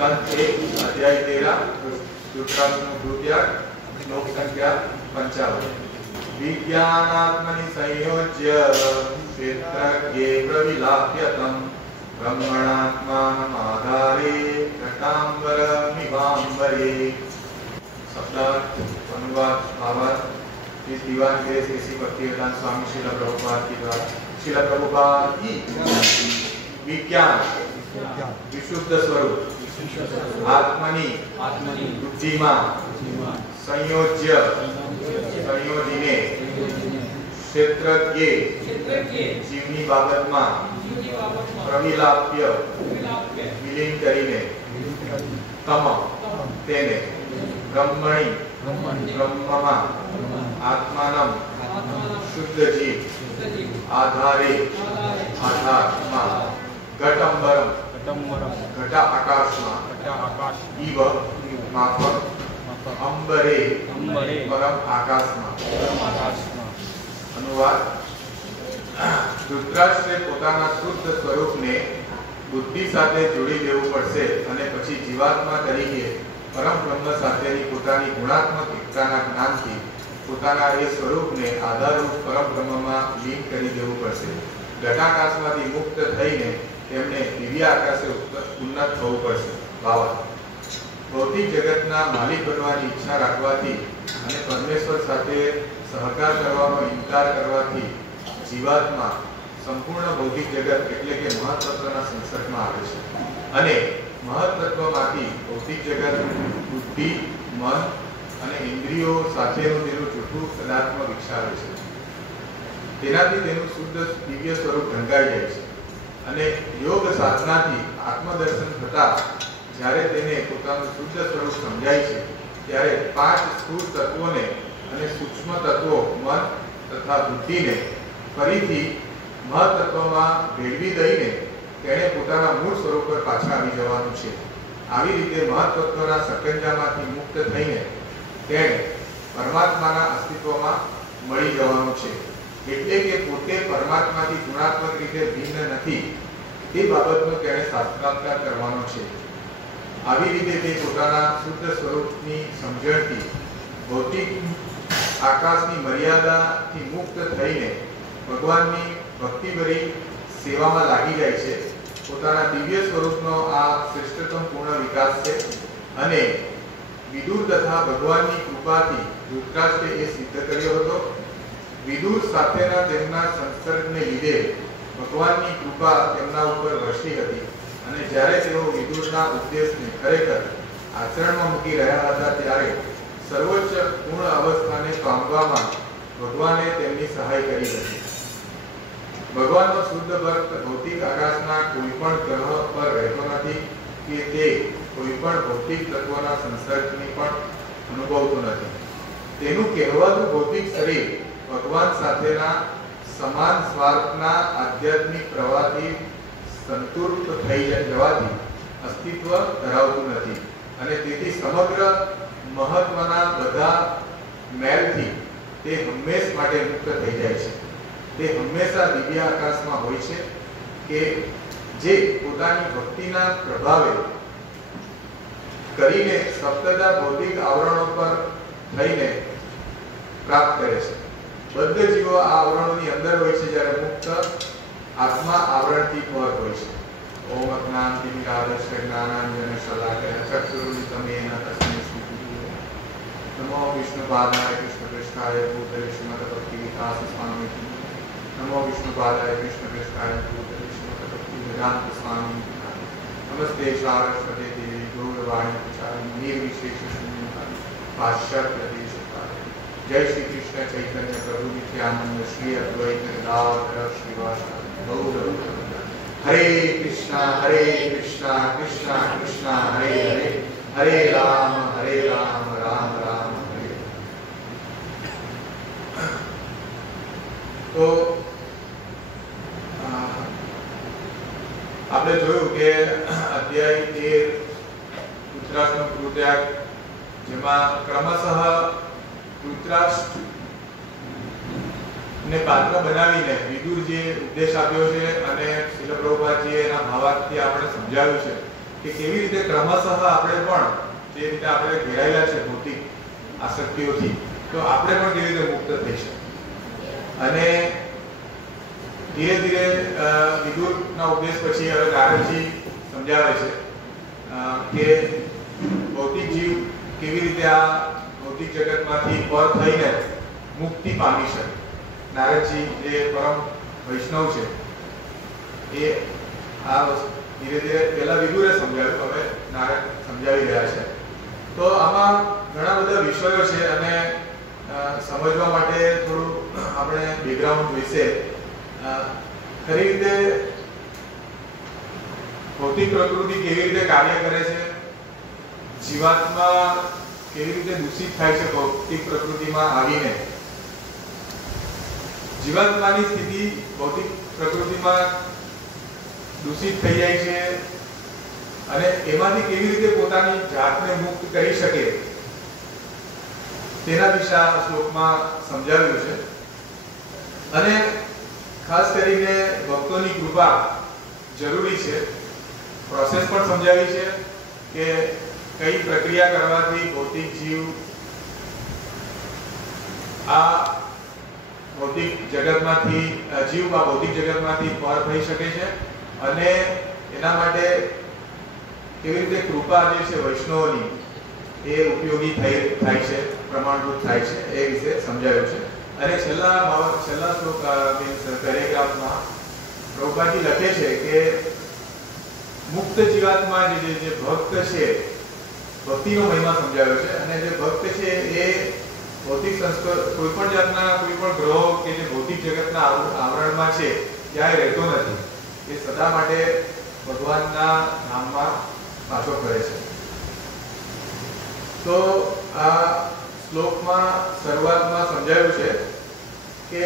स्कंद 1 अध्याय 13 सूत्रात्मक द्वितीय श्लोक संख्या 55। विज्ञानात्मनि संयोज्य क्षेत्रज्ञे प्रविलाप्यतं ब्रह्मणात्मानमाधारे घटांबरमिवांबरे। शब्दार्थ अनुवाद भावार्थ इस दीवान के श्री भक्तिवेदांत स्वामी श्रील प्रभुपाद की द्वारा श्रील प्रभुपाद की विज्ञान विशुद्ध स्वरूप आत्मनि बुद्धिमा संयोज्य संयोजिने क्षेत्रज्ञ जीवनी बाबतमा प्रविलाप्य विलीन करीने तम तेने ब्रह्मणि ब्रह्ममा आत्मानं शुद्ध जीव आधारे आधारमा घटंबरम घटा आकाशमा इव माफक अंबरे परम आकाशमा। अनुवाद ધૃતરાષ્ટ્રે પોતાના શુદ્ધ સ્વરૂપને બુદ્ધિ સાથે જોડી દેવું પડશે અને પછી જીવાત્મા તરીકે પરમ બ્રહ્મ સાથેની પોતાની ગુણાત્મક એકતાના જ્ઞાનથી પોતાના એ સ્વરૂપને આધારરૂપ પરમ બ્રહ્મમાં લીન કરી દેવું પડશે। ઘટાકાશમાંથી મુક્ત થઈને તેમને દિવ્ય આકાશે ઉન્નત થવું પડશે। ભાવાર્થ ભૌતિક જગતના માલિક બનવાની ઈચ્છા રાખવાથી અને પરમેશ્વર સાથે સહકાર કરવાનો ઇનકાર કરવાથી જીવાત્મા સંપૂર્ણ ભૌતિક જગત એટલે કે મહત્તત્વના સંસર્ગમાં આવે છે અને મહત્તત્વમાંથી ભૌતિક જગત બુદ્ધિ મન અને ઇન્દ્રિયો સાથેનું તેનું જૂઠું પદાર્થમાં વિકસાવે છે। તેનાથી તેનું શુદ્ધ દિવ્ય સ્વરૂપ ઢંકાઈ જાય છે અને યોગ સાધનાથી આત્મદર્શન થતા જ્યારે તેને પોતાનું શુદ્ધ સ્વરૂપ સમજાય છે ત્યારે પાંચ સ્થૂળ તત્વોને અને સૂક્ષ્મ તત્વો મન તથા બુદ્ધિને ફરીથી મહત્તત્વમાં ભેળવી દઈને તેણે પોતાના મૂળ સ્વરૂપ પર પાછા આવી જવાનું છે। આવી રીતે મહત્તત્વના સકંજામાંથી મુક્ત થઈને તેણે પરમાત્માના અસ્તિત્વમાં મળી જવાનું છે। એટલે કે પોતે પરમાત્માથી ગુણાત્મક રીતે ભિન્ન નથી તે બાબતનો તેણે સાક્ષાત્કાર કરવાનો છે। આવી રીતે તે પોતાના શુદ્ધ સ્વરૂપની સમજણથી ભૌતિક આકાશની મર્યાદાથી મુક્ત થઈને ભગવાનની ભક્તિભરી સેવામાં લાગી જાય છે। પોતાના દિવ્ય સ્વરૂપનો આ શ્રેષ્ઠતમ પૂર્ણ વિકાસ છે અને વિદુર તથા ભગવાનની કૃપાથી ધૃતરાષ્ટ્રે એ સિદ્ધ કર્યો હતો। વિદુર સાથેના તેમના સંસર્ગને લીધે ભગવાનની કૃપા તેમના ઉપર વરસી હતી અને જ્યારે તેઓ વિદુરના ઉપદેશને ખરેખર આચરણમાં મૂકી રહ્યા હતા ત્યારે સર્વોચ્ચ પૂર્ણ અવસ્થાને પામવામાં ભગવાને તેમની સહાય કરી હતી। ભગવાનનો શુદ્ધ ભક્ત ભૌતિક આકાશના કોઈપણ ગ્રહ પર રહેતો નથી કે તે કોઈપણ ભૌતિક તત્વના સંસર્ગની પણ અનુભવતો નથી। તેનું કહેવાતું ભૌતિક શરીર ભગવાન સાથેના સમાન સ્વાર્થના આધ્યાત્મિક પ્રવાહથી સંતૃપ્ત થઈ જવાથી અસ્તિત્વ ધરાવતું નથી અને તેથી સમગ્ર મહત્વના બધા મેલથી તે હંમેશ માટે મુક્ત થઈ જાય છે। તે હંમેશા દિવ્ય આકાશમાં હોય છે કે જે પોતાની ભક્તિના પ્રભાવે કરીને સપ્તદા ભૌતિક આવરણો પર થઈને પ્રાપ્ત કરે છે। બદ્ધ જીવો આ આવરણોની અંદર હોય છે જ્યારે મુક્ત આત્મા આવરણથી પર હોય છે। ઓમ અજ્ઞાનતિમિરાધસ્ય જ્ઞાનાંજન શલાકયા ચક્ષુરુન્મિલિતમેન તસ્मै શ્રીગુરવે નમો વિષ્ણુપાદાય કૃષ્ણપૃષ્ઠાય ભૂતલે શ્રીમદ્ભક્તિવિકાસ સ્વામિને नमो विष्णुपादाय कृष्णपृष्ठाय भूतले श्रीमद्भक्तिवेदांत स्वामिने नमस्ते सारस्वते देवी गौरवाणी प्रचारिणे निर्विशेष शून्यवादी पाश्चात्य देशकाले। जय श्री कृष्ण चैतन्य प्रभु नित्यानंद श्री अद्वैत गदाधर श्रीवासादि गौर भक्त। हरे कृष्णा कृष्णा कृष्णा हरे हरे हरे राम राम राम हरे। तो આપણે જોયું કે અધ્યાય 13 ધૃતરાષ્ટ્રનો કૃત્યાગ જેમાં ક્રમશઃ ધૃતરાષ્ટ્રને પાત્ર બનાવીને વિદુરજીએ ઉપદેશ આપ્યો છે અને શ્રીલ પ્રભુપાદજીએ એના ભાવાર્થથી આપણે સમજાવ્યું છે કે કેવી રીતે ક્રમશઃ આપણે પણ જે રીતે આપણે ઘેરાયેલા છે ભૌતિક આસક્તિઓથી, તો આપણે પણ કેવી રીતે મુક્ત થઈ શકીએ. અને ધીરે ધીરે વિદુરના ઉપદેશ પછી હવે નારદજી સમજાવે છે કે ભૌતિક જીવ કેવી રીતે આ ભૌતિક જગતમાંથી પર થઈને મુક્તિ પામી શકે. નારદજી જે પરમ વૈષ્ણવ છે એ આ ધીરે ધીરે પહેલા વિદુરે સમજાવ્યું, હવે નારદ સમજાવી રહ્યા છે. તો આમાં ઘણા બધા વિષયો છે અને સમજવા માટે થોડું આપણે બેકગ્રાઉન્ડ વિશે ખરી રીતે ભૌતિક પ્રકૃતિ કેવી રીતે કાર્ય કરે છે, જીવાત્મા કેવી રીતે દૂષિત થાય છે ભૌતિક પ્રકૃતિમાં આવીને, જીવાત્માની સ્થિતિ ભૌતિક પ્રકૃતિમાં દૂષિત થઈ જાય છે અને એમાંથી કેવી રીતે પોતાની જાતને મુક્ત કરી શકે તેના વિશે આ શ્લોકમાં સમજાવ્યું છે. અને ખાસ કરીને ભક્તોની કૃપા જરૂરી છે. પ્રોસેસ પણ સમજાવી છે કે કઈ પ્રક્રિયા કરવાથી ભૌતિક જીવ આ ભૌતિક જગતમાંથી પર થઈ શકે છે અને એના માટે કેવી રીતે કૃપા જે છે વૈષ્ણવની એ ઉપયોગી થાય છે, પ્રમાણભૂત થાય છે, એ વિશે સમજાવ્યું છે. અને છેલ્લા શ્લોક પેરેગ્રાફમાં પ્રભુપાદજી લખે છે કે મુક્ત જીવાત્મા જે ભક્ત છે, ભક્તિનો મહિમા સમજાવ્યો છે. અને જે ભક્ત છે એ ભૌતિક કોઈ પણ જાતના કોઈ પણ ગ્રહો કે જે ભૌતિક જગતના આવરણમાં છે ત્યાં રહેતો નથી. એ સદા માટે ભગવાનના નામમાં પાછો ફરે છે. તો આ શ્લોકમાં શરૂઆતમાં સમજાવ્યું છે કે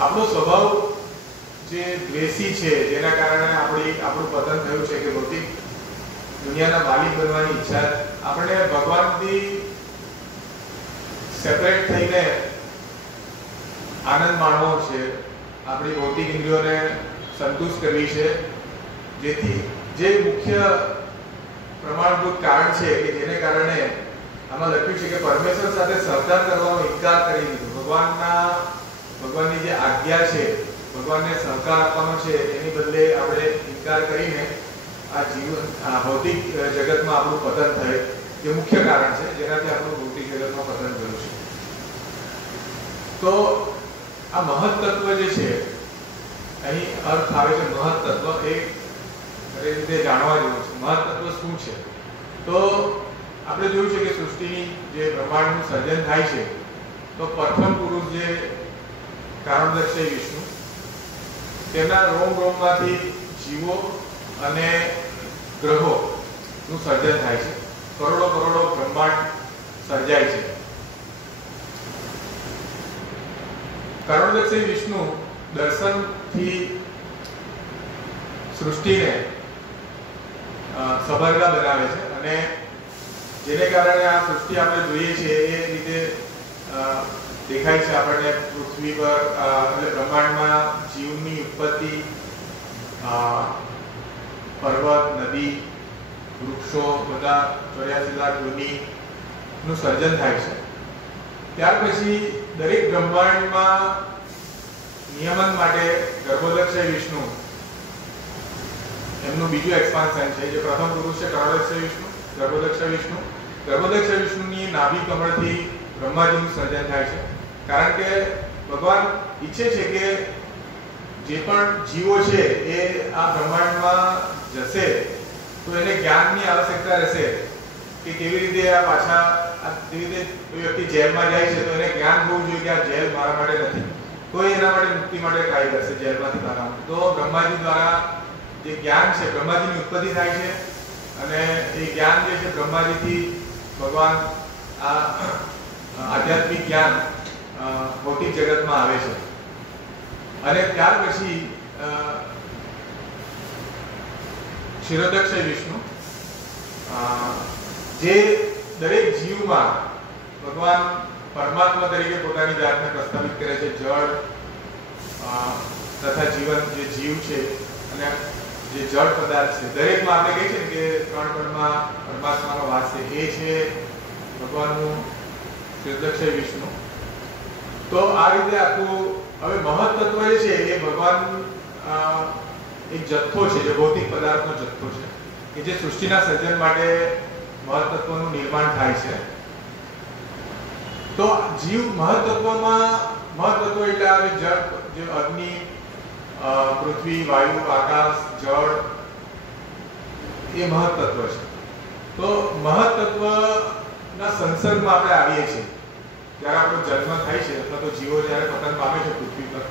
આપણો સ્વભાવ જે દ્વેષી છે, જેના કારણે આપણું પતન થયું છે કે ભૌતિક દુનિયાના માલિક બનવાની ઈચ્છા, આપણે ભગવાનથી સેપરેટ થઈને આનંદ માણવો છે, આપણી ભૌતિક ઇન્દ્રિયોને સંતુષ્ટ કરવી છે. જેથી જે મુખ્ય પ્રમાણભૂત કારણ છે કે જેને કારણે આમાં લખ્યું છે કે પરમેશ્વર સાથે સહકાર કરવાનો ઇનકાર કરી દીધો. ભગવાનની જે આજ્ઞા છે, ભગવાનને સહકાર આપવાનો છે, એની બદલે આપણે ઇનકાર કરીને આ ભૌતિક જગતમાં આપણું પતન થાય, જે મુખ્ય કારણ છે જેનાથી આપણું ભૌતિક જગતમાં પતન થયું છે. તો આ મહત્તત્વ જે છે, અહીં અર્થ આવે છે મહત્તત્વ, એ રીતે જાણવા જેવું છે. મહત્તત્વ શું છે? તો આપણે જોયું છે કે સૃષ્ટિની જે બ્રહ્માંડનું સર્જન થાય છે, તો પ્રથમ પુરુષ જે કારણદક્ષ છે વિષ્ણુ, તેમના રોમમાંથી જીવો અને ગ્રહોનું સર્જન થાય છે. કરોડો બ્રહ્માંડ સર્જાય છે. કારણદક્ષ વિષ્ણુ દર્શનથી સૃષ્ટિને સબરગા બનાવે છે અને જેને કારણે આ સૃષ્ટિ આપણે જોઈએ છીએ એ રીતે દેખાય છે આપણને. પૃથ્વી પર એટલે બ્રહ્માંડમાં જીવની ઉત્પત્તિ, પર્વત, નદી, વૃક્ષો, બધા 84 લાખ યોનિનું સર્જન થાય છે. ત્યાર પછી દરેક બ્રહ્માંડમાં નિયમન માટે ગર્ભોદક્ષ વિષ્ણુ એમનું બીજું એક્સપાન્શન છે. જે પ્રથમ પુરુષ છે કારણદક્ષ વિષ્ણુ, ગર્ભોદક્ષ વિષ્ણુની નાભી કમળથી બ્રહ્માજીનું સર્જન થાય છે. કારણ કે ભગવાન ઈચ્છે છે કે જે પણ જીવો છે એ આ બ્રહ્માંડમાં જશે તો એને જ્ઞાનની આવશ્યકતા રહેશે કે કેવી રીતે આ પાછા જેવી રીતે કોઈ વ્યક્તિ જેલમાં જાય છે તો એને જ્ઞાન હોવું જોઈએ કે આ જેલ મારા માટે નથી, તો એના માટે મુક્તિ માટે ટ્રાય કરશે જેલમાંથી બહાર આવવાનું. તો બ્રહ્માજી દ્વારા જે જ્ઞાન છે, બ્રહ્માજીની ઉત્પત્તિ થાય છે અને એ જ્ઞાન જે છે બ્રહ્માજીથી ભગવાન આ આધ્યાત્મિક જ્ઞાન ભૌતિક જગતમાં આવે છે. અને ત્યાર પછી ક્ષીરોદક્ષ વિષ્ણુ જે દરેક જીવમાં ભગવાન પરમાત્મા તરીકે પોતાની જાતને પ્રસ્થાપિત કરે છે. જળ તથા જીવન જે જીવ છે અને જે જળ પદાર્થ છે, દરેકમાં આપણે કહીએ છીએ કે ત્રણ કણમાં પરમાત્માનો વાસ છે. એ છે ભગવાનનું ત્રિદક્ષ વિષ્ણુ. તો આ રીતે આખું હવે મહત્તત્વ જે છે એ ભગવાન એક જથ્થો છે, જે ભૌતિક પદાર્થનો જથ્થો છે કે જે સૃષ્ટિના સર્જન માટે મહત્તત્વનું નિર્માણ થાય છે. તો જીવ મહત્તત્વમાં મહત્તત્વ એટલે આવે જળ, જે અગ્નિ, પૃથ્વી, વાયુ, આકાશ, જળ, એ મહત્તત્વ છે. તો મહત્તત્વના સંસર્ગમાં આપણે આવીએ છીએ જ્યારે આપણો જન્મ થાય છે અથવા તો જીવો જ્યારે પતન પામે છે પૃથ્વી પર,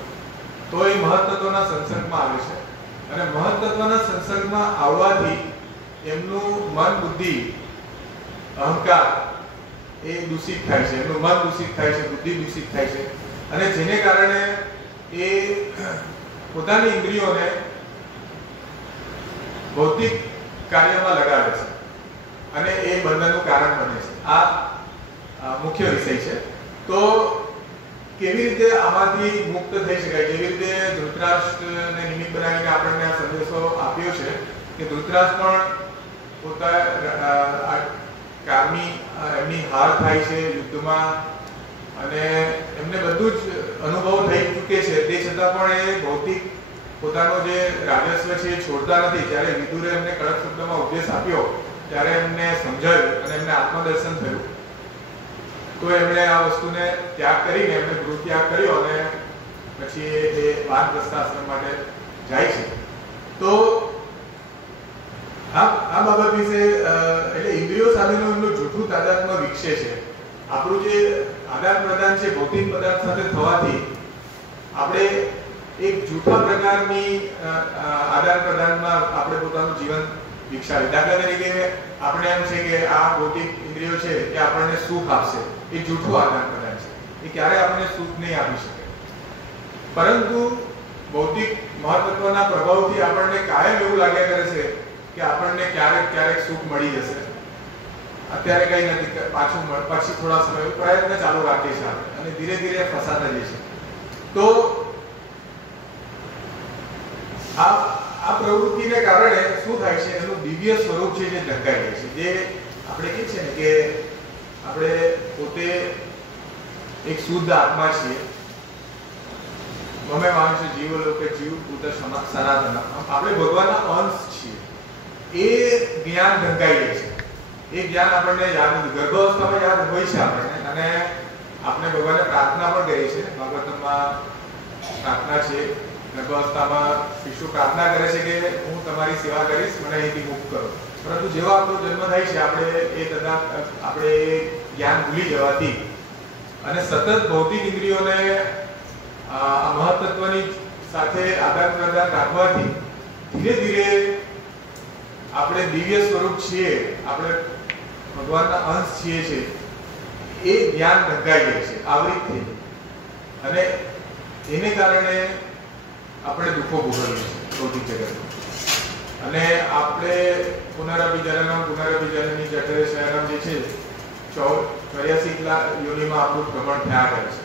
તો એ મહત્તત્વના સંસર્ગમાં આવે છે. અને મહત્તત્વના સંસર્ગમાં આવવાથી એમનું મન, બુદ્ધિ, અહંકાર એ દૂષિત થાય છે. એમનું મન દૂષિત થાય છે, બુદ્ધિ દૂષિત થાય છે, અને જેને કારણે એ પોતાની ઇન્દ્રિયોને ભૌતિક કાર્યમાં લગાવે છે અને એ બંધનનું કારણ બને છે. આ મુખ્ય વિષય છે. તો કેવી રીતે આમાંથી મુક્ત થઈ શકાય? જેવી રીતે ધૃતરાષ્ટ્રને નિમિત્ત બનાવીને આપણને આ સંદેશો આપ્યો છે કે ધૃતરાષ્ટ્ર પણ પોતા કારની એમની હાર થાય છે યુદ્ધમાં, અને એમને બધું જ અનુભવ થઈ ચૂકે છે. તે છતાં પણ એ ભૌતિક પોતાનો જે રાજસ્વ છે એ છોડતા નથી. જ્યારે વિદુરે એમને કડક શબ્દમાં ઉપદેશ આપ્યો ત્યારે એમને સમજાયું અને એમને આત્મદર્શન થયું. તો એમણે આ વસ્તુને ત્યાગ કરીને એમણે ગૃહ ત્યાગ કર્યો અને પછી એ વાનપ્રસ્થ આશ્રમ માટે જાય છે. તો આ બાબત વિશે એટલે ઇન્દ્રિયો સાથેનું એમનું જૂઠું તાદાત્મ્ય વિકસે છે. આપણું જે આદાન પ્રદાન છે ભૌતિક પદાર્થ સાથે થવાથી આપણે એક જૂઠા પ્રકારની આદાન પ્રદાનમાં આપણે પોતાનું જીવન વિકસાવી. દાખલા તરીકે આપણે એમ છે કે આ ભૌતિક ઇન્દ્રિયો છે કે આપણને સુખ આપશે, એ જૂઠું આદાન પ્રદાન છે. એ ક્યારે આપણને સુખ નહીં આપી શકે. પરંતુ ભૌતિક મહત્વના પ્રભાવથી આપણને કાયમ એવું લાગ્યા કરે છે કે આપણને ક્યારેક સુખ મળી જશે, અત્યારે કઈ નથી, પાછી થોડા સમય પ્રયત્ન ચાલુ રાખે છે અને ધીરે ધીરે ફસાતા જાય છે. તો આ પ્રવૃત્તિને કારણે શું થાય છે? એનું દિવ્ય સ્વરૂપ છે જે ઢંકાઈ જાય છે. જે આપણે કહે છે ને કે આપણે પોતે એક શુદ્ધ આત્મા છીએ. ગમે માણસ જીવલોકે જીવ ભૂત સનાતન, આપણે ભગવાનના અંશ છીએ. એ જ્ઞાન ઢંકાઈ જાય છે. એ જ્ઞાન આપણને યાદ નથી, ગર્ભાવસ્થામાં યાદ હોય છે આપણને. અને આપણે ભગવાનને પ્રાર્થના પણ કરી છે. ભાગવતમાં પ્રાર્થના છે, ગર્ભાવસ્થામાં શિશુ પ્રાર્થના કરે છે કે હું તમારી સેવા કરીશ, મને અહીંથી મુક્ત કરો. પરંતુ જેવો આપણો જન્મ થાય છે આપણે એ જ્ઞાન ભૂલી જવાથી અને સતત ભૌતિક ઇન્દ્રિયોને આ મહત્તત્વની સાથે આદાન પ્રદાન રાખવાથી ધીરે ધીરે આપણે દિવ્ય સ્વરૂપ છીએ, આપણે ભગવાનના અંશ છીએ છે, એ જ્ઞાન ઢંકાઈ જાય છે, આવૃત થઈ જાય. અને એને કારણે આપણે દુઃખો ભોગવીએ છીએ ભૌતિક જગતમાં. અને આપણે પુનરભિજનની જઠરે શયનમ જે છે 84 યોનિમાં આપણું ભ્રમણ થયા કરે છે.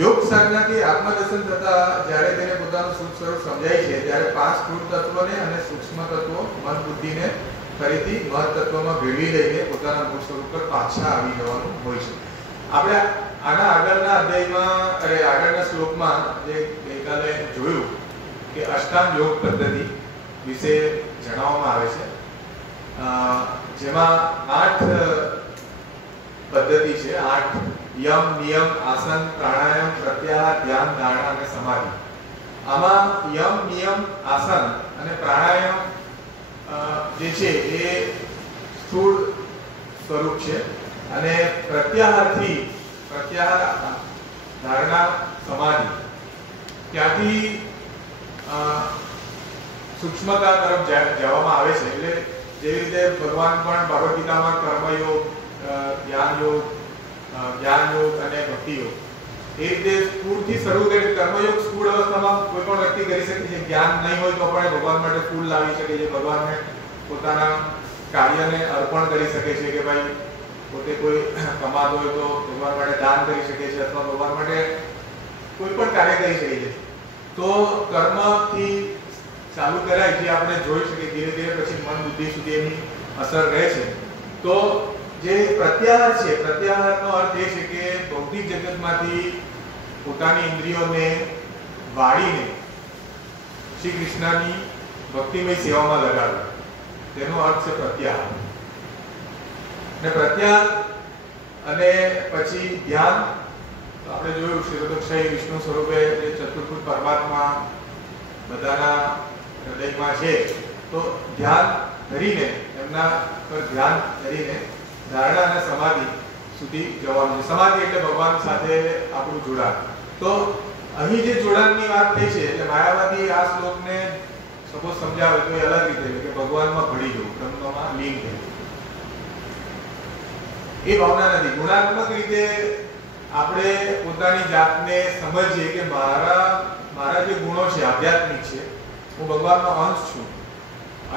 યોગ સાધનાથી આત્મદર્શન થતા જ્યારે તેને પોતાનું શુદ્ધ સ્વરૂપ સમજાય છે ત્યારે 5 સ્થૂળ તત્વોને અને સૂક્ષ્મ તત્વો મન બુદ્ધિને ફરીથી મહત્તત્વમાં ભેળવી લઈને પોતાના મૂળ સ્વરૂપ પર પાછા આવી જવાનું હોય છે. આપણે આના આગળના અધ્યાયમાં આગળના શ્લોકમાં જે ગઈકાલે જોયું કે અષ્ટાંગ યોગ પદ્ધતિ વિશે જણાવવામાં આવે છે, જેમાં 8 પદ્ધતિ છે. 8 યમ, નિયમ, આસન, પ્રાણાયામ, પ્રત્યાહાર, ધ્યાન, ધારણા અને સમાધિ. આમાં યમ, નિયમ, આસન અને પ્રાણાયામ જે છે એ સ્થૂળ સ્વરૂપ છે, અને પ્રત્યાહાર, ધારણા, સમાધિ ત્યાંથી સૂક્ષ્મતા તરફ જવામાં આવે છે. એટલે જેવી રીતે ભગવાન પણ ભગવદ ગીતામાં કર્મયોગ, જ્ઞાન યોગ અને ભક્તિ યોગ એ રીતે સ્થૂળથી શરૂ કરી. કર્મયોગ સ્થૂળ અવસ્થામાં કોઈ પણ વ્યક્તિ કરી શકે છે. જ્ઞાન નહીં હોય તો પણ ભગવાન માટે ફૂલ લાવી શકે છે, ભગવાનને પોતાના કાર્યને અર્પણ કરી શકે છે કે ભાઈ પોતે કોઈ કમાતો હોય તો ભગવાન માટે દાન કરી શકે છે, અથવા ભગવાન માટે કોઈ પણ કાર્ય કરી શકે છે. તો કર્મથી ચાલુ કરાય, જે આપણે જોઈ શકીએ ધીરે ધીરે પછી મન બુદ્ધિ સુધી એની અસર રહે છે. તો જે પ્રત્યાહાર છે, પ્રત્યાહારનો અર્થ એ છે કે ભૌતિક જગતમાંથી પોતાની ઇન્દ્રિયોને વાળીને શ્રી કૃષ્ણની ભક્તિમય સેવામાં લગાડવું, તેનો અર્થ છે પ્રત્યાહાર. ને પ્રત્યાહાર અને પછી ધ્યાન. તો આપણે જોયું શિરોદક્ષય વિષ્ણુ સ્વરૂપે જે ચતુર્ભુજ પરમાત્મા બધાના હૃદયમાં છે, તો ધ્યાન ધરીને, એમના પર ધ્યાન ધરીને ધારણા અને સમાધિ સુધી જવાનું છે. સમાધિ એટલે ભગવાન સાથે આપણું જોડાણ. તો અહીં જે જોડાણની વાત થઈ છે, એટલે માયાવાદી આ શ્લોકને સપોઝ સમજાવે તો એ અલગ રીતે કે ભગવાનમાં ભળી જવું, બ્રહ્મમાં લીન થવું. એ ભાવના નથી. ગુણાત્મક રીતે આપણે પોતાની જાતને સમજીએ કે મારા જે ગુણો છે આધ્યાત્મિક છે, હું ભગવાનનો અંશ છું,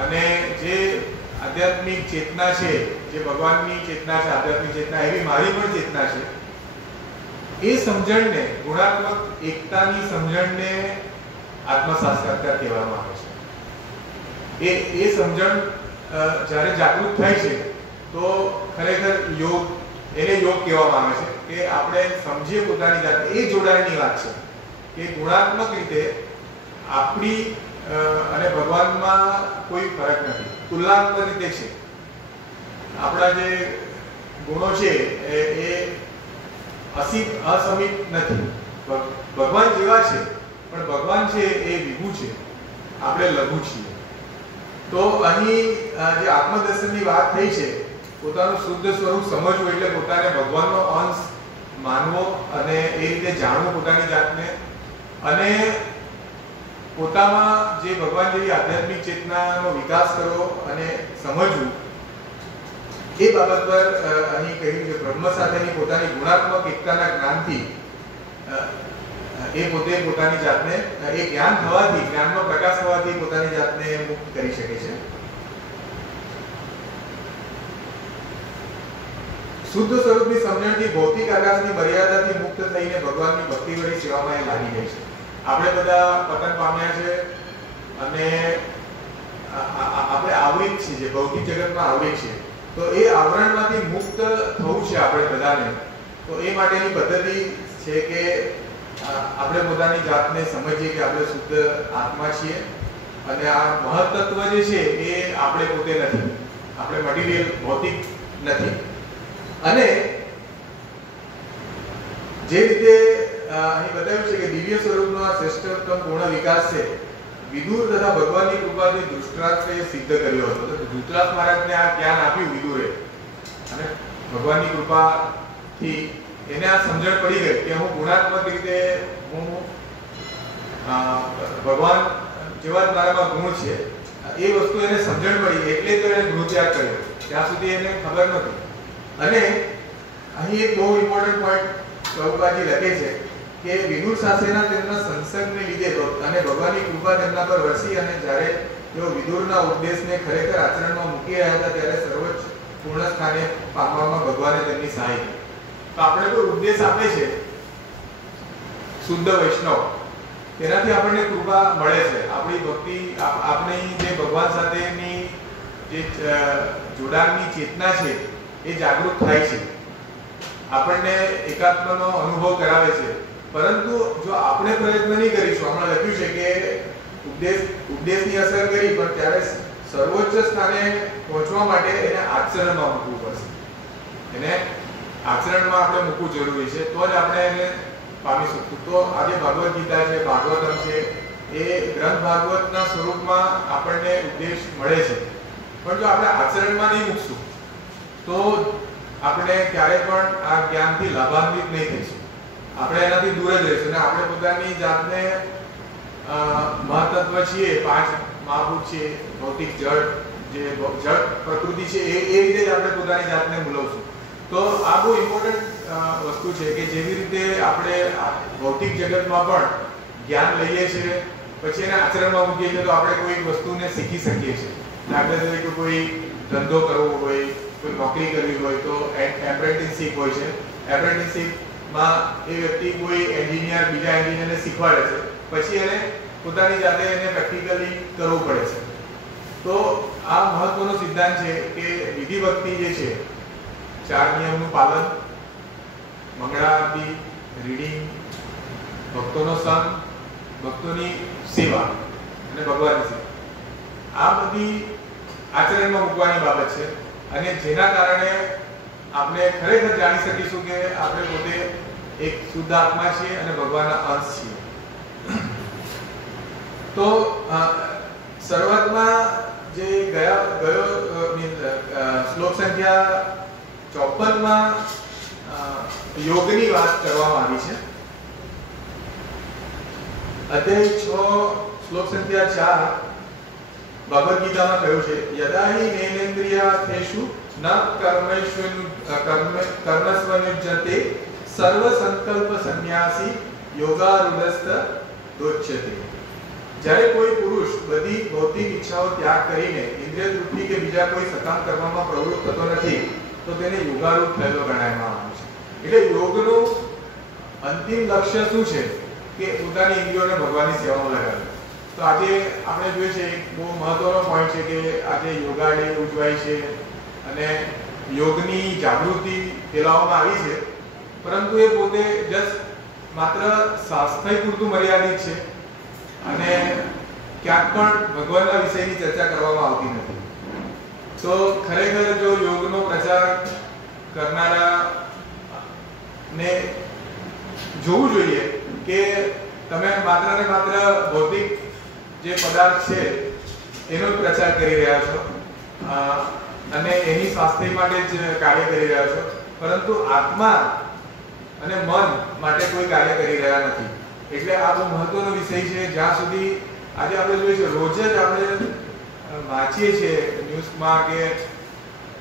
અને જે આધ્યાત્મિક ચેતના છે, જે ભગવાનની ચેતના છે, આધ્યાત્મિક ચેતના, એવી મારી પણ ચેતના છે. એ સમજણને, ગુણાત્મક એકતાની સમજણને આત્મ સાક્ષાત્કાર કહેવામાં આવે છે. એ સમજણ જ્યારે જાગૃત થાય છે તો ખરેખર યોગ, એને યોગ કહેવામાં આવે છે કે આપણે સમજીએ પોતાની જાતને. એ જોડાણની વાત છે કે ગુણાત્મક રીતે આપણી અને ભગવાનમાં કોઈ ફરક નથી, તુલનાત્મક રીતે છે. આપણા જે ગુણો છે એ અસમિત નથી. ભગવાન જેવા છે, પણ ભગવાન છે એ વિભુ છે, આપણે લઘુ છીએ. તો અહીં જે આત્મદર્શનની વાત થઈ છે, પોતાનું શુદ્ધ સ્વરૂપ સમજવું એટલે પોતાને ભગવાનનો અંશ માનવો અને એ રીતે જાણવું પોતાની જાતને, અને પોતામાં જે ભગવાન જેવી આધ્યાત્મિક ચેતનાનો વિકાસ કરવો અને સમજવું. એ બાબત પર અહીં કહ્યું કે બ્રહ્મ સાથેની પોતાની ગુણાત્મક એકતાના જ્ઞાનથી એ પોતે પોતાની જાતને, એ જ્ઞાન થવાથી, જ્ઞાનનો પ્રકાશ થવાથી પોતાની જાતને મુક્ત કરી શકે છે. શુદ્ધ સ્વરૂપની સમજણથી ભૌતિક આકાશની મર્યાદાથી મુક્ત થઈને ભગવાનની ભક્તિવળી સેવામાં એ લાગી ગઈ છે. આપણે બધા પતન પામ્યા છે અને આપણે આવરિત છીએ, ભૌતિક જગતમાં આવરિત છીએ. તો એ આવરણમાંથી મુક્ત થવું છે આપણે બધાને. તો એ માટેની પદ્ધતિ છે કે આપણે પોતાની જાતને સમજીએ કે આપણે શુદ્ધ આત્મા છીએ, અને આ મહત્તત્વ જે છે એ આપણે પોતે નથી, આપણે મટીરિયલ ભૌતિક નથી. અને જે રીતે અહીં બતાવ્યું છે કે દિવ્ય સ્વરૂપનો આ શ્રેષ્ઠતમ પૂર્ણ વિકાસ છે, વિદુર તથા ભગવાનની કૃપાથી ધૃતરાષ્ટ્રએ સિદ્ધ કર્યો હતો. તો ધૃતરાષ્ટ્ર મહારાજને આ જ્ઞાન આપ્યું વિદુરે, અને ભગવાનની કૃપાથી એને આ સમજણ પડી ગઈ કે હું ગુણાત્મક રીતે હું ભગવાન જેવા જ મારામાં ગુણ છે. એ વસ્તુ એને સમજણ પડી એટલે તો એને ગૃહત્યાગ કર્યો. ત્યાં સુધી એને ખબર નહોતી. અને અહીં એક બહુ ઇમ્પોર્ટન્ટ પોઈન્ટ પ્રભુપાદજી લખે છે કે વિદુર સાથેના તેમના સંસર્ગને લીધે અને ભગવાનની કૃપા તેમના પર વરસી, અને જ્યારે તેઓ વિદુરના ઉપદેશને ખરેખર આચરણમાં મૂકી રહ્યા હતા ત્યારે સર્વોચ્ચ પૂર્ણ સ્થાને પામવામાં ભગવાને તેમની સહાય કરી. તો આપણે કોઈ ઉપદેશ આપે છે શુદ્ધ વૈષ્ણવ, તેનાથી આપણને કૃપા મળે છે. આપણી ભક્તિ, આપણી જે ભગવાન સાથેની જે જોડાણની ચેતના છે એ જાગૃત થાય છે, આપણને એકાત્મનો અનુભવ કરાવે છે. પરંતુ જો આપણે પ્રયત્ન નહીં કરીશું, હમણાં લખ્યું છે કે ઉપદેશની અસર કરી, પણ ત્યારે સર્વોચ્ચ સ્થાને પહોંચવા માટે એને આચરણમાં મૂકવું પડશે. એને આચરણમાં આપણે મૂકવું જરૂરી છે, તો જ આપણે એને પામી શકશું. તો આજે ભગવદ ગીતા છે, ભાગવતમ છે, એ ગ્રંથ ભાગવતના સ્વરૂપમાં આપણને ઉપદેશ મળે છે. પણ જો આપણે આચરણમાં નહીં મૂકશું તો આપણે ક્યારે પણ આ જ્ઞાનથી લાભાન્વિત નહીં થઈશું. આપણે એનાથી દૂર જ રહીશું. અને આપણે પોતાની જાતને મહત્તત્વ છીએ, પાંચ મહાભૂત છે, ભૌતિક જળ, જે જળ પ્રકૃતિ છે, એ રીતે જ આપણે પોતાની જાતને મૂલવશું. તો આ બહુ ઇમ્પોર્ટન્ટ વસ્તુ છે કે જેવી રીતે આપણે ભૌતિક જગતમાં પણ જ્ઞાન લઈએ છીએ, પછી એને આચરણમાં મૂકીએ છીએ, તો આપણે કોઈ વસ્તુને શીખી શકીએ છીએ. દાખલા તરીકે કોઈ ધંધો કરવો હોય, કોઈ નોકરી કરવી હોય તો એપ્રેન્ટિસશીપ હોય છે. એપ્રેન્ટિસશીપ માં એ વ્યક્તિ કોઈ એન્જિનિયર બીજા એન્જિનિયરને શીખવાડે છે, પછી એને પોતાની જાતે એને પ્રેક્ટિકલી કરવું પડે છે. તો આ મહત્વનો સિદ્ધાંત છે કે વિધિવક્તિ જે છે, 4 નિયમનું પાલન, મંગળારતી, રીડિંગ, ભક્તોનો સંગ, ભક્તોની સેવા અને ભગવાનની સેવા, આ બધી આચરણમાં મૂકવાની બાબત છે. અને જેના કારણે આપણે ખરેખર જાણી શકીશું કે આપણે પોતે એક શુદ્ધ આત્મા છીએ અને ભગવાનના અંશ છીએ. તો શરૂઆતમાં જે ગયો શ્લોક સંખ્યા 54 માં યોગની વાત કરવામાં આવી છે. અધ્યાય 6 શ્લોક સંખ્યા 4 ભગવદ ગીતામાં કહ્યું છે, યદાહિ નૈનેન્દ્રિયાર્થેષુ ન કર્મસ્વનુજ્યતે સર્વ સંકલ્પ સંન્યાસી યોગારૂઢસ્થ દોચ્યતે. જ્યારે કોઈ પુરુષ બધી ભૌતિક ઈચ્છાઓ ત્યાગ કરીને ઇન્દ્રિય તૃપ્તિ કે બીજા કોઈ સકામ કર્મમાં પ્રવૃત્ત થતો નથી, તો તેને યોગારૂઢ થયેલો ગણાવવામાં આવે છે. એટલે યોગનું અંતિમ લક્ષ્ય શું છે કે પોતાની ઇન્દ્રિયોને ભગવાનની સેવામાં લગાડવું. તો આજે આપણે જોઈએ છે એક બહુ મહત્વનો પોઈન્ટ છે કે આજે યોગા ડે ઉજવાય છે અને યોગની જાગૃતિ ફેલાવવામાં આવી છે, પરંતુ એ પોતે જસ્ટ માત્ર શાસ્ત્રય પૂરતું મર્યાદિત છે અને ક્યાંક પણ ભગવાનના વિષયની ચર્ચા કરવામાં આવતી નથી. તો ખરેખર જો યોગનો પ્રચાર કરનારા ને જોવું જોઈએ કે તમે માત્ર ને માત્ર ભૌતિક જે પદાર્થ છે એનો પ્રચાર કરી રહ્યા છો અને એની સ્વાસ્થ્ય માટે જ કાર્ય કરી રહ્યા છો, પરંતુ આત્મા અને મન માટે કોઈ કાર્ય કરી રહ્યા નથી. એટલે આ બહુ મહત્વનો વિષય છે. જ્યાં સુધી આજે આપણે જોઈએ છે, રોજ જ આપણે વાંચીએ છીએ ન્યૂઝમાં કે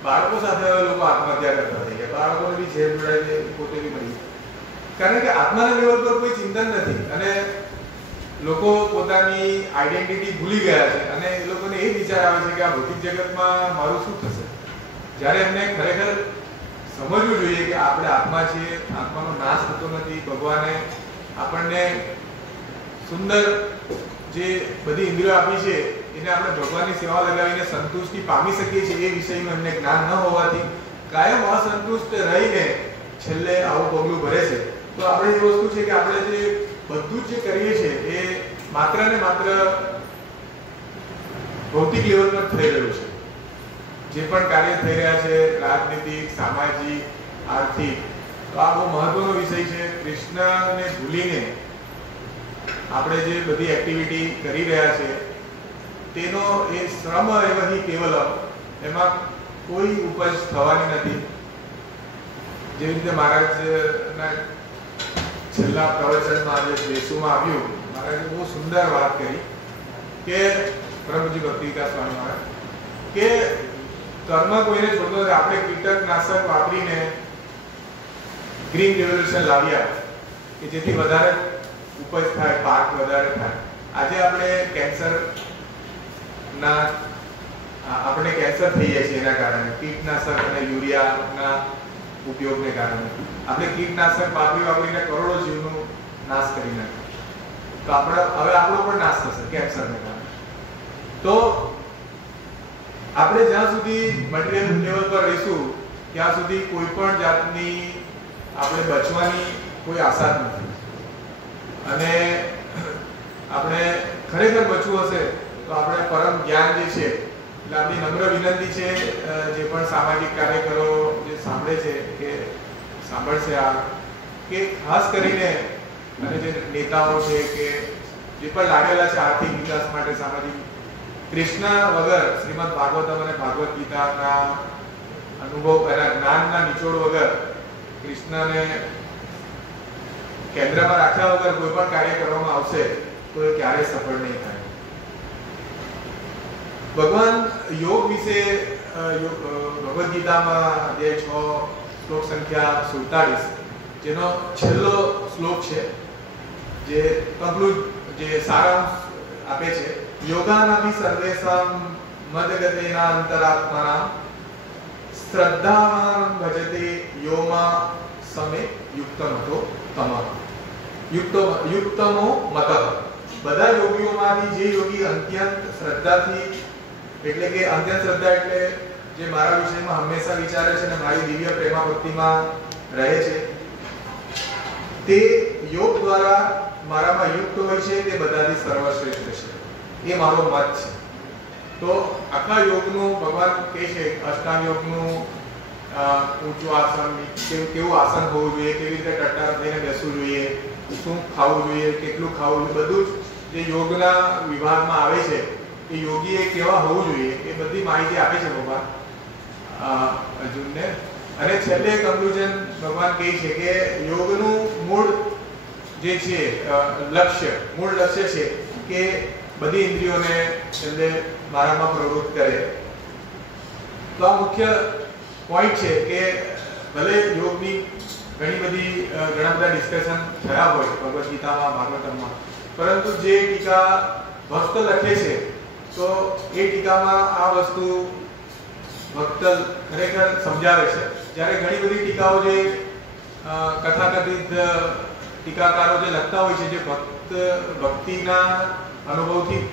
બાળકો સાથે લોકો આત્મહત્યા કરતા થઈ ગયા, બાળકોને બી ઝેર જોડાય છે, પોતે બી મરી જાય. કારણ કે આત્માના લેવલ પર કોઈ ચિંતન નથી અને લોકો પોતાની આઈડેન્ટિટી ભૂલી ગયા છે અને એ લોકોને એ વિચાર આવે છે કે આ ભૌતિક જગતમાં મારું શું થશે, જ્યારે એમને ખરેખર સમજવું જોઈએ કે આપણે આત્મા છીએ, આત્માનો નાશ થતો નથી. ભગવાને આપણને સુંદર જે બધી ઇન્દ્રિયો આપી છે એને આપણે ભગવાનની સેવા લગાવીને સંતુષ્ટિ પામી શકીએ છીએ, એ વિષયનું એમને જ્ઞાન ન હોવાથી કાયમ અસંતુષ્ટ રહીને છેલ્લે આવું પગલું ભરે છે. તો આપણે એ વસ્તુ છે કે આપણે જે બધું જે કરીએ છીએ એ માત્ર ને માત્ર ભૌતિક લેવલ પર થઈ રહ્યું છે. જે પણ કાર્ય થઈ રહ્યા છે, રાજનીતિક, સામાજિક, આર્થિક, તો આ બહુ મહત્વનો વિષય છે. કૃષ્ણને ભૂલીને આપણે જે બધી એક્ટિવિટી કરી રહ્યા છે તેનો એ શ્રમ એવહી કેવલમ, એમાં કોઈ ઉપજ થવાની નથી. જેવી રીતે મહારાજના છેલ્લા પ્રવચનમાં જે દેશોમાં આવ્યું, મહારાજે બહુ સુંદર વાત કરી કે પ્રભુજી ભક્તિ વિકાસ સ્વામી મહારાજ કે કર્મ કોઈને છોડતો નથી. આપણે કીટકનાશક વાપરીને ગ્રીન રેવોલ્યુશન લાવ્યા કે જેથી વધારે ઉપજ થાય, પાક વધારે થાય. આજે આપણે કેન્સર થઈ જાય છે એના કારણે કીટનાશક અને યુરિયાના ઉપયોગને કારણે. આપણે કીટનાશક વાપરીને કરોડો જીવનો નાશ કરી નાખ્યો. તો હવે આપણો પણ નાશ થશે કેન્સરને કારણે. તો આપણે જ્યાં સુધી મટીરીયલ લેવલ પર રહીશું ત્યાં સુધી કોઈ પણ જાતની આપણે બચવાની કોઈ આશા નથી. અને આપણે ખરેખર બચવું હશે તો આપણે પરમ જ્ઞાન જે છે, એટલે આપણી નમ્ર વિનંતી છે જે પણ સામાજિક કાર્યકરો જે સાંભળે છે કે સાંભળશે આ, કે ખાસ કરીને અને જે નેતાઓ છે કે જે પણ લાગેલા છે આર્થિક વિકાસ માટે, સામાજિક, કૃષ્ણ વગર, શ્રીમદ ભાગવતમ અને ભાગવત ગીતાના અનુભવ અને જ્ઞાનના નિચોડ વગર, કૃષ્ણને કેન્દ્રમાં રાખ્યા વગર કોઈ પણ કાર્ય કરવામાં આવશે તો એ ક્યારેય સફળ નહીં થાય. ભગવાન યોગ વિશે ભગવદ ગીતામાં અધ્યાય 6 શ્લોક સંખ્યા 47 જેનો છેલ્લો શ્લોક છે, જે જે સારાંશ આપે છે, યોગાનાભિ સર્વેષાં મદગતેના અંતરાત્મના શ્રદ્ધાવાન ભજતે યોમા સમે યુક્તમતો તમ યુક્તમો મતઃ. બધા યોગીઓમાંથી જે યોગી અત્યંત શ્રદ્ધાથી, એટલે કે અત્યંત શ્રદ્ધા એટલે જે મારા વિષયમાં હંમેશા વિચારે છે અને મારી દિવ્ય પ્રેમા ભક્તિમાં રહે છે, તે યોગ દ્વારા મારામાં યુક્ત હોય છે, તે બધાથી સર્વશ્રેષ્ઠ છે. એ મારો મત છે. તો આખા યોગનું ભગવાન કહે છે, અષ્ટાંગ યોગનું ઊંચું આસન, કેવું આસન હોવું જોઈએ, કેવી રીતે ટટ્ટાર થઈને બેસવું જોઈએ, શું ખાવું જોઈએ, કેટલું ખાવું જોઈએ, બધું જ જે યોગના વિભાગમાં આવે છે એ યોગીએ કેવા હોવું જોઈએ એ બધી માહિતી આપે છે ભગવાન અર્જુનને. અને છેલ્લે કન્ક્લુઝન ભગવાન કહે છે કે યોગનું મૂળ જે છે મૂળ લક્ષ્ય છે કે બધી ઇન્દ્રિયોને છેલ્લે મારામાં પ્રવૃત્ત કરે. તો આ મુખ્ય પોઈન્ટ છે કે ભલે યોગની ઘણા બધા ડિસ્કશન થયા હોય ભગવદ ગીતામાં, ભાગવતમમાં, પરંતુ જે ટીકા ભક્ત લખે છે તો એ ટીકામાં આ વસ્તુ ભક્ત ખરેખર સમજાવે છે. જ્યારે ઘણી બધી ટીકાઓ જે કથાકથિત ટીકાકારો જે લખતા હોય છે, જે ભક્તિના અનુભવથી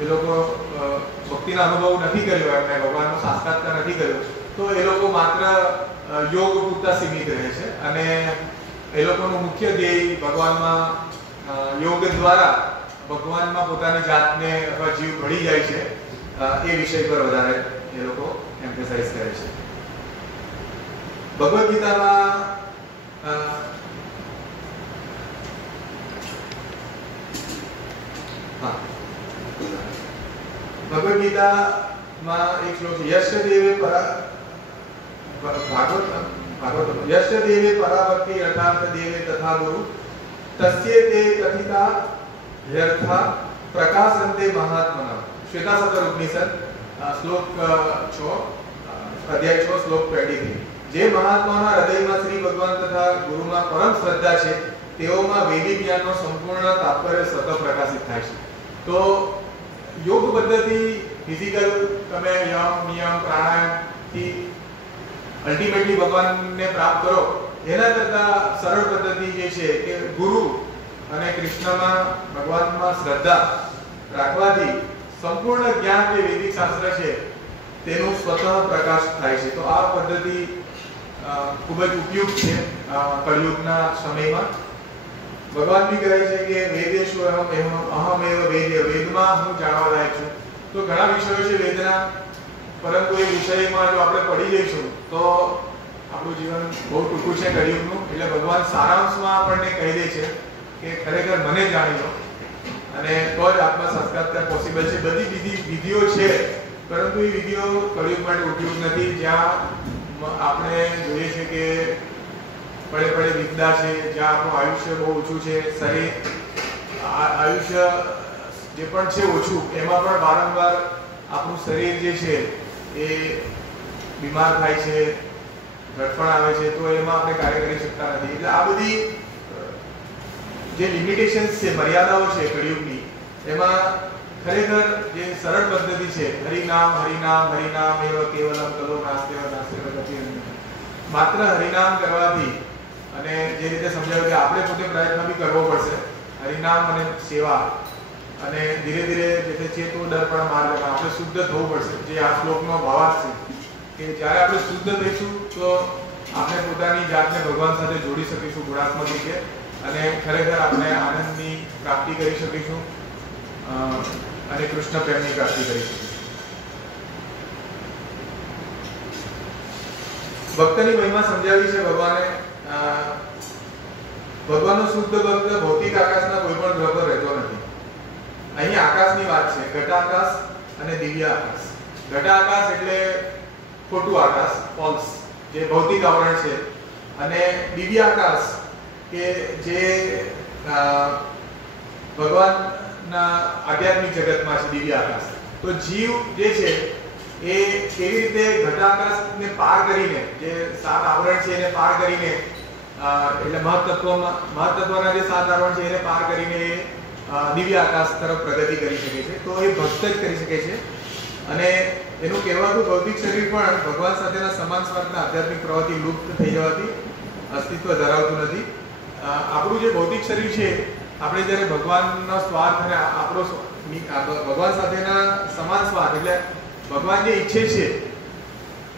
એ લોકો ભક્તિના અનુભવ નથી કર્યો, એમને ભગવાનનો સાક્ષાત્કાર નથી કર્યો, તો એ લોકો માત્ર યોગ પૂરતા સીમિત રહે છે અને એ લોકોનું મુખ્ય ધ્યેય ભગવાનમાં યોગ દ્વારા ભગવાનમાં પોતાની જાતને અથવા જીવ ભળી જાય છે એ વિષય પર વધારે એ લોકો એમ્ફેસાઇઝ કરે છે. ભગવદ ગીતામાં ભગવદ ગીતામાં એક શ્લોક છે, યસ્ય દેવે યસ્ય દેવે પરાવર્તિ યથાર્થ દેવે તથા ગુરુ તસ્ય તે કથિતા વ્યર્થા પ્રકાશન્તે મહાત્મના. શ્વેતાસત્ર ઉપનિષદ શ્લોક 6 અધ્યાય 6 શ્લોક 23. જે મહાત્માના હૃદયમાં શ્રી ભગવાન તથા ગુરુમાં પરમ શ્રદ્ધા છે તેઓમાં વૈદિક જ્ઞાનનો સંપૂર્ણ તાત્પર્ય સતત પ્રકાશિત થાય છે. તો યોગ પદ્ધતિ ફિઝિકલ તમે યમ નિયમ પ્રાણાયામથી અલ્ટિમેટલી ભગવાનને પ્રાપ્ત કરો એના કરતા સરળ પદ્ધતિ જે છે કે ગુરુ અને કૃષ્ણમાં ભગવાનમાં શ્રદ્ધા રાખવાથી સંપૂર્ણ જ્ઞાન જે વૈદિક શાસ્ત્ર છે તેનું સ્વતઃ પ્રકાશ થાય છે. તો આ પદ્ધતિ ખૂબ જ ઉપયોગ છે કળિયુગના સમયમાં. ભગવાન બી કહે છે કે વેદેશુ અહમ એવ વેદ્ય, વેદમાં હું જાણવા લાયક છું. તો ઘણા વિષયો છે વેદના, પરંતુ એ વિષયમાં જો આપણે પડી જઈશું તો આપણું જીવન બહુ ટૂંકું છે કળિયુગનું. એટલે ભગવાન સારાંશમાં આપણને કહી દે છે કે ખરેખર મને જાણી લો અને તો જ આત્મા સાક્ષાત્કાર પોસિબલ છે. બધી વિધિઓ છે પરંતુ એ વિધિઓ કળિયુગ માટે ઉપયોગ નથી. જ્યાં આપણે જોઈએ છે કે પડે પડે વિદ્યા છે, જ્યાં આપણું આયુષ્ય બહુ ઓછું છે, શરીર આયુષ્ય જે પણ છે ઓછું, એમાં પણ વારંવાર આપણું શરીર જે છે એ બીમાર થાય છે, ઘટપણ આવે છે, તો એમાં આપણે કાર્ય કરી શકતા નથી. એટલે આ બધી જે લિમિટેશન્સ છે, મર્યાદાઓ છે કળિયુગની, એમાં ખરેખર જે સરળ પદ્ધતિ છે હરિનામ હરિનામ હરિનામ એવ કેવલમ કલો નાસ્તેવ નાસ્તેવ ગતિ. માત્ર હરિનામ કરવાથી, અને જે રીતે સમજાવ્યું કે આપણે પોતે પ્રયત્ન બી કરવો પડશે, હરિનામ અને સેવા, અને ધીરે ધીરે જે ચેતો દર્પણ માર્ગમાં આપણે શુદ્ધ થવું પડશે. જે આ શ્લોકનો ભાવાર્થ છે કે જ્યારે આપણે શુદ્ધ થઈશું તો આપણે પોતાની જાતને ભગવાન સાથે જોડી શકીશું ગુણાત્મક રીતે અને ખરેખર આપણે આનંદની પ્રાપ્તિ કરી શકીશું અને કૃષ્ણ પ્રેમની પ્રાપ્તિ કરી શકીશું. ભક્તની મહિમા સમજાવી છે ભગવાને. ભગવાનનો શુદ્ધ ભક્ત ભૌતિક આકાશના કોઈ પણ ગ્રહ પર રહેતો નથી. અહીં આકાશની વાત છે, ઘટાકાશ અને દિવ્ય આકાશ. ઘટાકાશ એટલે ખોટું આકાશ, ફોલ્સ, જે ભૌતિક આવરણ છે, અને દિવ્ય આકાશ કે જે ભગવાનના આધ્યાત્મિક જગતમાં છે દિવ્ય આકાશ. તો જીવ જે છે એ કેવી રીતે ઘટાકાશને પાર કરીને, જે 7 આવરણ છે એને પાર કરીને, એટલે મહત્તત્વના જે 7 આવરણ છે એને પાર કરીને દિવ્ય આકાશ તરફ પ્રગતિ કરી શકે છે. તો એ ભક્ત જ કરી શકે છે. અને એનું કહેવાતું ભૌતિક શરીર પણ ભગવાન સાથેના સમાન સ્વાર્થના આધ્યાત્મિક પ્રવૃત્તિ લુપ્ત થઈ જવાથી અસ્તિત્વ ધરાવતું નથી. આપણું જે ભૌતિક શરીર છે, આપણે જ્યારે ભગવાનનો સ્વાર્થ અને આપણો ભગવાન સાથેના સમાન સ્વાર્થ, એટલે ભગવાન જે ઈચ્છે છે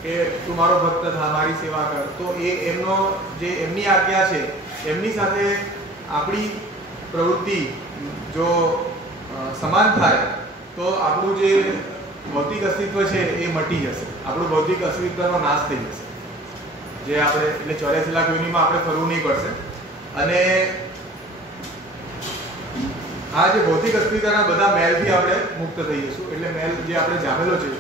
કે તું મારો ભક્ત થા, મારી સેવા કર, તો એમનો જે એમની આજ્ઞા છે એમની સાથે આપણી પ્રવૃત્તિ જો સમાન થાય તો આપણું જે ભૌતિક અસ્તિત્વ છે એ મટી જશે, આપણું ભૌતિક અસ્તિત્વનો નાશ થઈ જશે. જે આપણે એટલે 84 લાખ યોનિમાં આપણે ફરવું નહીં પડશે. અને આ જે ભૌતિક અસ્તિત્વના બધા મેલથી આપણે મુક્ત થઈ જઈશું. એટલે મેલ જે આપણે જામેલો છે,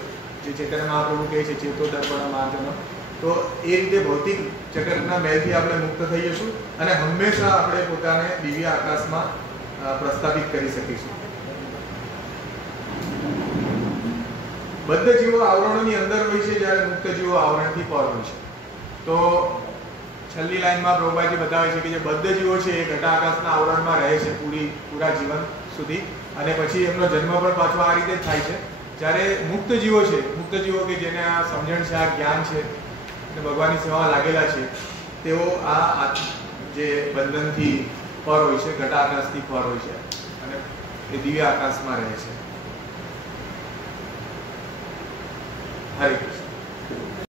જે ચૈતન્ય મહાપ્રભુ કહે છે ચેતો દર્પણ માર્ગનો, તો એ રીતે ભૌતિક જગતના મેલથી આપણે મુક્ત થઈ જઈશું અને હંમેશા આપણે પોતાને દિવ્ય આકાશમાં પ્રસ્થાપિત કરી શકીશું. બદ્ધ જીવો આવરણોની અંદર હોય છે, જ્યારે મુક્ત જીવો આવરણથી પર હોય છે. તો છેલ્લી લાઈનમાં પ્રભુપાદજી બતાવે છે કે જે બદ્ધ જીવો છે એ ઘટાકાશના આવરણમાં રહે છે પૂરા જીવન સુધી, અને પછી એમનો જન્મ પણ પાછો આ રીતે જ થાય છે. જ્યારે મુક્ત જીવો છે, મુક્ત જીવો કે જેને આ સમજણ છે, આ જ્ઞાન છે અને ભગવાનની સેવામાં લાગેલા છે, તેઓ આ જે બંધનથી પર હોય છે, ઘટાકાશથી પર હોય છે અને એ દિવ્ય આકાશમાં રહે છે. હરે કૃષ્ણ.